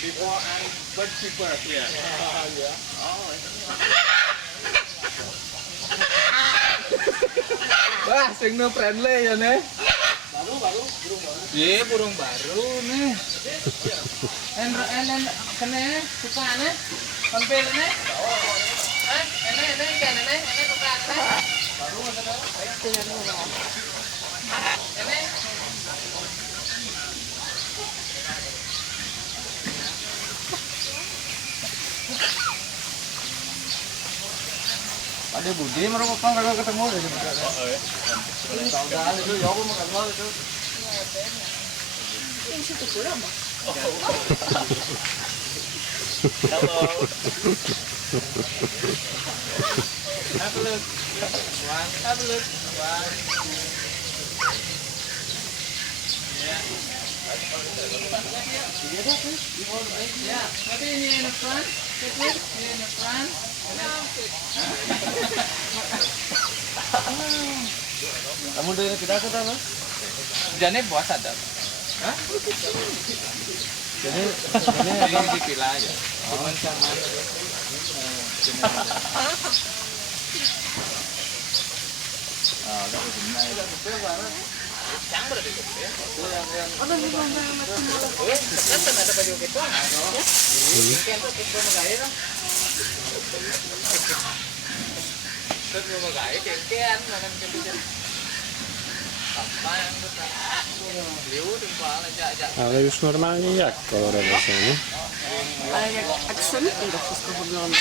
before and bird keeper here. Yeah. Oh, Wah, sing no friendly ya nih. burung baru. Iya, burung baru nih. En kene suka nih. Tampil nih. Ini suka nih. Baru ada. Ini Ada Budi mereka kagak ketemu dari mana? Oh ya. Saudara itu ya aku makan lo itu. Yang situ pula, Mbak. Hello. Have a look. Have a look. Yeah. Yeah. Maybe here in the front. Here in the front. Kamu udah tidak ke apa? Jane buat ada. Hah? Jadi Ini dipilah aja. Cuman sama udah benar. Ale już normalnie jak kolorowe są, nie? Ale jak aksamitnie to wszystko wygląda.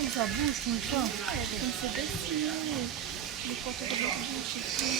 Comme ça bouge tout le temps. Comme c'est dessiné. Les photos de leur bouche et tout.